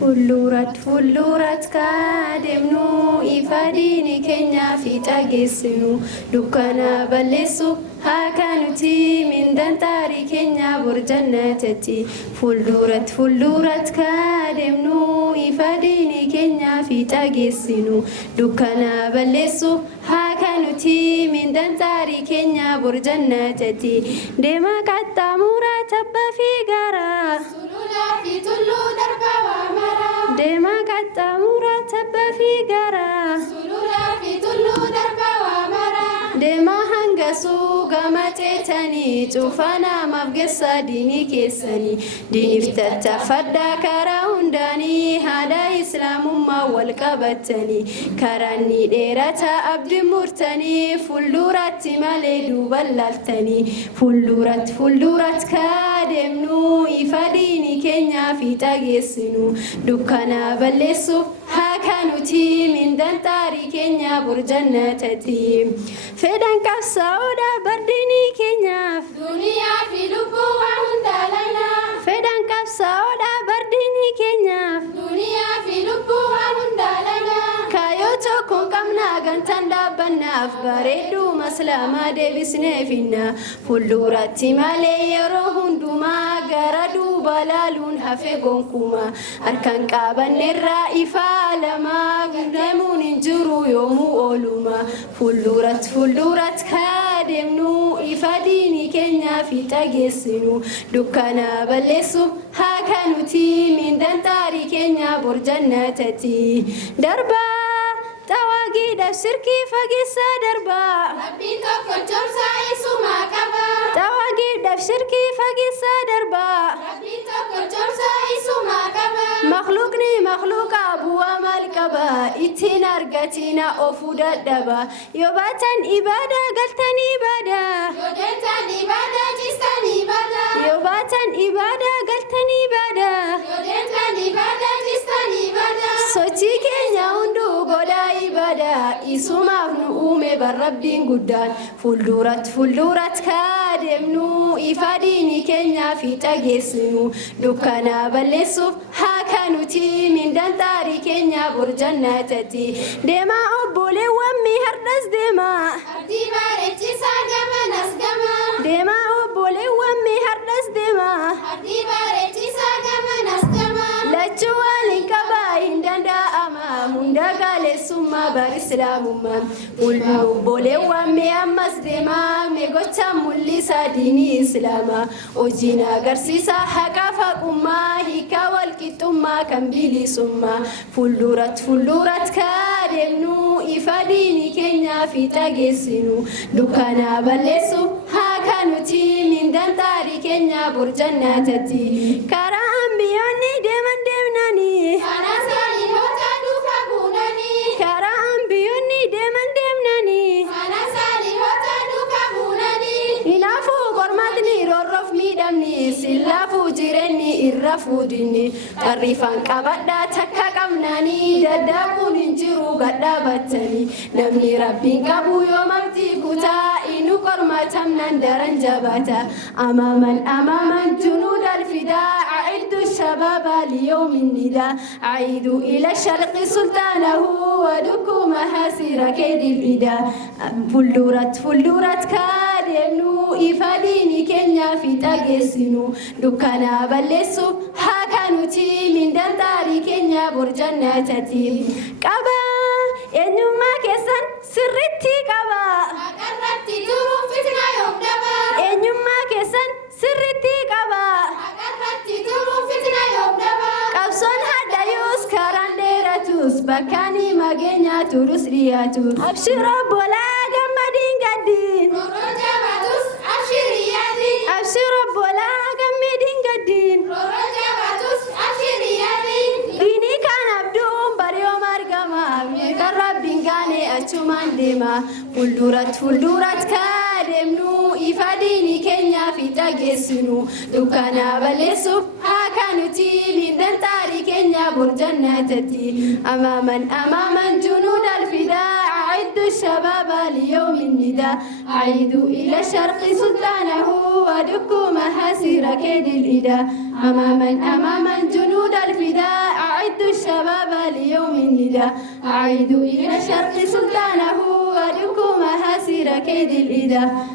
Fuuldurat kaademnu ifadini keenya fiixa geessinu dukkana balleessu haa nuti mindaan taarii keenya borjannatatti fuuldurat kaademnu ifadini keenya fiixa geessinu dukkana balleessu haa nuti mindaan taarii keenya borjannatatti deema qaxxaamuraa tabba fi garaa sululaa fi tulluu darbaa waamara deema qaxxaamuraa tabba fi garaa sululaa fi tulluu darbaa waamara deema hangasuu gama ceetanii cufana mafgeessa diinii keessanii diiniif tattaafadhaa karaa hundaanii haadha islaamummaa wal qabatanii karaanni dheerata abdii murtanii fuulduratti malee duuba laaltanii fuuldurat kaademnu ifa diinii keenya fiixa geessinu dukkana balleessuuf haa nuti mindaan taarii keenya borjannatatti fedhan qabsaa'uudha bardinii keenyaaf duniyaa fi lubbuu waa hundaa laynaa fedhan qabsaa'uudha bardinii keenyaaf duniyaa fi lubbuu waa hundaa laynaa kaayoo tokkoon qabnaa gantaan dhaabbannaaf bareedduu maslaamaa deebisnee finna fuulduratti malee yeroo hundumaa gara duuba laaluun hafe gonkumaa harkaan qabanneerraa ifaa lamaa deemuun hin jiru yoomuu ooluma fuuldurat kaademnu ifa diinii keenya fiixa geessinu dukkana balleessuuf haa nuti mindaan taarii keenya borjannatatti darbaa xawaagiidhaaf shirkii fageessaa darbaa rabbiin tokko jomsaa isumaa qaba xawaagiidhaaf shirkii fageessaa darbaa rabbiin tokko jomsaa isumaa qaba makhluuqni makhluuqa bu'aa maal qaba ittiin argatina ofuu dadhaba yoo baatan ibaadaa galtan ibaadaa yoo deemtan ibaadaa ciistan ibaadaa yoo baatan ibaadaa galtan ibaadaa yoo deemtan ibaadaa ciistan ibaadaa sochii keenya hunduu godhaa ibadaa isumaaf nu uume barrabbiin guddaan fuuldurat kaademnu ifa diinii keenya fiixa geessinu dukkana balleessuuf haa nuti mindaan taarii keenya borjannatatti deemaa obboleewwan mi har'as deemaa abdii bareechisaa gamanas gamaa deemaa obboleewwan mi har'as deemaa abdii bareechisaa gamanas gamaa lachuu waliin qabaa hin danda'ama hunda gaaleessummaa bar islaamummaa obboleewwan mi ammas deemaa mi gocha mul'isaa diinii islaamaa hojiin agarsiisaa haqaa faqummaa hiikaa walqixxummaa kan bilisummaa fuuldurat kaademnu ifa diinii keenya fiixa geessinu dukkana balleessuuf haa nuti mindaan taarii keenya borjannatatti karaa ambiyoonni deeman deemnanii karaa saalihoota duuka buunanii karaa ambiyoonni deeman deemnanii karaa saalihoota duuka buunanii hinaafuu qormaatni roorroof miidhamni sillaafuu jireenyi irra fuudhinni xarriifaan qabadhaa takka qabnanii daddaabuun hin jiru gadhaabattanii namni rabbiin qabu yoo mabxii kutaa inu qormatamnan daran jabata amaaman junuud alfidaa أعد الشباب ليوم النداء عيدوا إلى الشرق سلطانه ودكوا محاسر كيد الإداء fuuldurat kaademnu ifa diinii keenya fiixa geessinu dukkana balleessuuf haa nuti mindaan taarii keenya borjannatatti qaba eenyummaa keessan sirritti qaba haqarratti turuun fitna yoom dhaba eenyummaa keessan sirritti qaba haqarratti turuun fitna yoom dhaba qabsoon haddayuus karaan dheeratus bakkaanii mageenyaa turus dhiyaatu abshira bolaa gammadiin gaddiin roorroo jabaatus abshiriyaadhiin abshira bolaa gammadiin gaddiin roorroo jabaatus abshiriyaadhiin diinii kan abduun bariyoom argama meeqan rabbiin gaane achumaan deema fuuldurat kaademnu ifa diinii keenya fiixa geessinu dukkana balleessuuf haa nuti mindaan taarii keenya borjannatatti amaaman junuud alfidaa أعد الشباب ليوم النداء عيدوا إلى الشرق سلطانه ودكوا محاسر كيد الإداء أماما جنود الفداء أعد ليوم النداء أعيد إلى الشرق سلطانه وأدكم هاسر كيد الإذى